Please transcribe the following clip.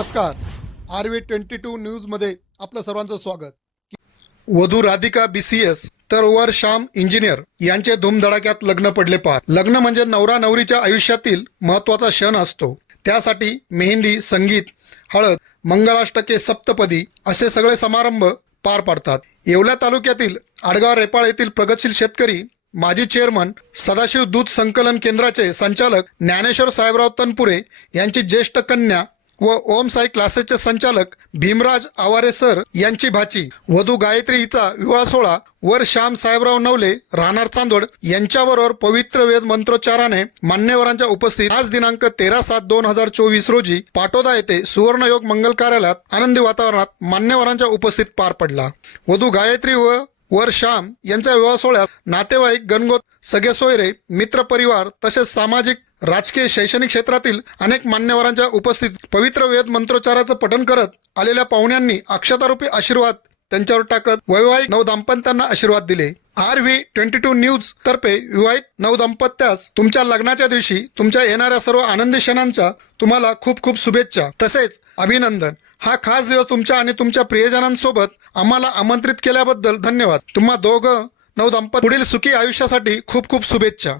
नमस्कार. R V twenty to न्यूजमध्ये आपलं सर्वांचं स्वागत. वधू राधिका बी सी एस तर वर श्याम इंजिनियर यांचे धूमधडाक्यात लग्न पडले पार. लग्न म्हणजे नवरा नवरीच्या आयुष्यातील महत्त्वाचा क्षण असतो. त्यासाठी मेहंदी संगीत हळद मंगलाष्टके सप्तपदी असे सगळे समारंभ पार पाडतात. येवला तालुक्यातील आडगाव रेपाळ येथील प्रगतशील शेतकरी माजी चेअरमन सदाशिव दूध संकलन केंद्राचे संचालक ज्ञानेश्वर साहेबराव तनपुरे यांची ज्येष्ठ कन्या व ओम साई क्लासेसचे संचालक भीमराज आवारे सर यांची भाची. वधू गायत्री हिचा विवाह सोहळा वर श्याम साहेबराव नवले राहणार चांदोड यांच्याबरोबर पवित्र वेद मंत्रोच्चाराने मान्यवरांच्या उपस्थित आज दिनांक तेरा सात दोन हजार चोवीस रोजी पाटोदा येथे सुवर्णयोग मंगल कार्यालयात आनंदी वातावरणात मान्यवरांच्या उपस्थित पार पडला. वधू गायत्री व वर श्याम यांच्या विवाह सोहळ्यात नातेवाईक गणगोत सगळे सोयरे मित्र परिवार तसेच सामाजिक राजकीय शैक्षणिक क्षेत्रातील अनेक मान्यवरांच्या उपस्थित पवित्र वेद मंत्रोच्चाराचं पठण करत आलेल्या पाहुण्यांनी अक्षतारूपी आशीर्वाद त्यांच्यावर टाकत वैवाहिक नऊ आशीर्वाद दिले. R V twenty two news तर्फे विवाहित नऊ तुमच्या लग्नाच्या दिवशी तुमच्या येणाऱ्या सर्व आनंदी क्षणांच्या तुम्हाला खूप खूप शुभेच्छा. तसेच अभिनंदन. हा खास दिवस तुमच्या आणि तुमच्या प्रियजनांसोबत आम्हाला आमंत्रित केल्याबद्दल धन्यवाद. तुम्हा दोघं नऊ पुढील सुखी आयुष्यासाठी खूप खूप शुभेच्छा.